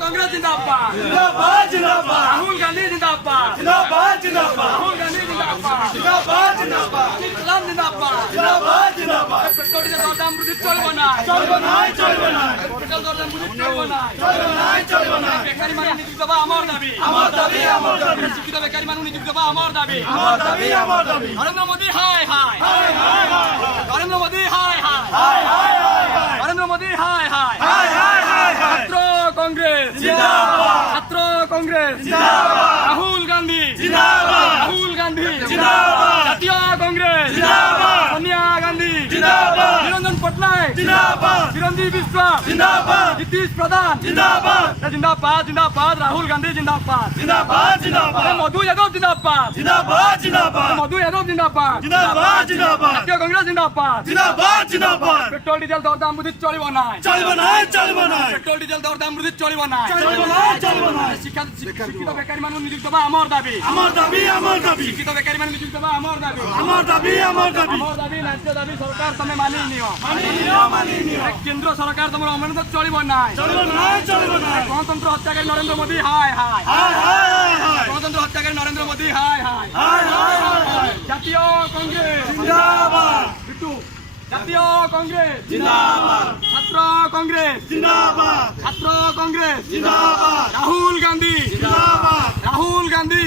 कांग्रेस जिंदाबाद जिंदाबाद जिंदाबाद राहुल गांधी जिंदाबाद जिंदाबाद जिंदाबाद राहुल गांधी जिंदाबाद जिंदाबाद जिंदाबाद इस्लाम जिंदाबाद जिंदाबाद जिंदाबाद पेट्रोल डिजेल दरदाम বৃদ্ধি চলবে না চলবে না পেট্রোল দরদাম বৃদ্ধি চলবে না চলবে না বেকারি মানুষ নিযুক্ত বা আমার দাবি আমার দাবি শিক্ষিত বেকারি মানুষ নিযুক্ত বা আমার দাবি আমার দাবি নরেন্দ্র মোদী হাই হাই নরেন্দ্র মোদী হাই হাই হায় হায় হায় নরেন্দ্র মোদী হাই হাই হায় হায় হায় ছাত্র কংগ্রেস জিন্দাবাদ ছাত্র কংগ্রেস জিন্দাবাদ রাহুল গান্ধী জিন্দাবাদ রাহুল গান্ধী জিন্দাবাদ জাতীয় কংগ্রেস জিন্দাবাদ সোনিয়া গান্ধী জিন্দাবাদ নিরঞ্জন পটনায়ক জিন্দাবাদ চিরঞ্জীব বিশ্ব জিন্দাবাদ নীতিশ প্রধান জিন্দাবাদ जिंदाबाद जिंदाबाद राहुल गांधी जिंदाबाद जिंदाबाद जिंदाबाद मधु यादव जिंदाबाद जिंदाबाद जिंदाबाद मधु यादव जिंदाबाद जिंदाबाद जिंदाबाद জাতীয় কংগ্রেস জিন্দাবাদ जिंदाबाद जिंदाबाद পেট্রোল ডিজেল দরদাম বৃদ্ধি চলিব না চলবে না পেট্রোল ডিজেল দরদাম বৃদ্ধি চলিব না চলবে না শিক্ষিত বেকারি মানুষ নিযুক্ত বা আমার দাবি আমার দাবি শিক্ষিত বেকারি মানুষ নিযুক্ত বা আমার দাবি আমার দাবি আমার দাবি ন্যায্য দাবি সরকার তুমি মানি নিও মানি নিও কেন্দ্র সরকার তোমার অমানত চলিব না চলবে না গণতন্ত্র হত্যাকারী নরেন্দ্র মোদী হাই হাই হায় হায় হায় গণতন্ত্র হত্যাকারী নরেন্দ্র মোদী হাই হাই হায় হায় জাতীয় কংগ্রেস জিন্দাবাদ বিট্টু জাতীয় কংগ্রেস জিন্দাবাদ ছাত্র কংগ্রেস জিন্দাবাদ ছাত্র কংগ্রেস জিন্দাবাদ রাহুল গান্ধী জিন্দাবাদ রাহুল গান্ধী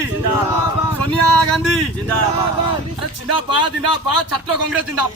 সোনিয়া গান্ধী জিন্দাবাদ জিন্দাবাদ জিন্দাবাদ ছাত্র কংগ্রেস জিন্দাবাদ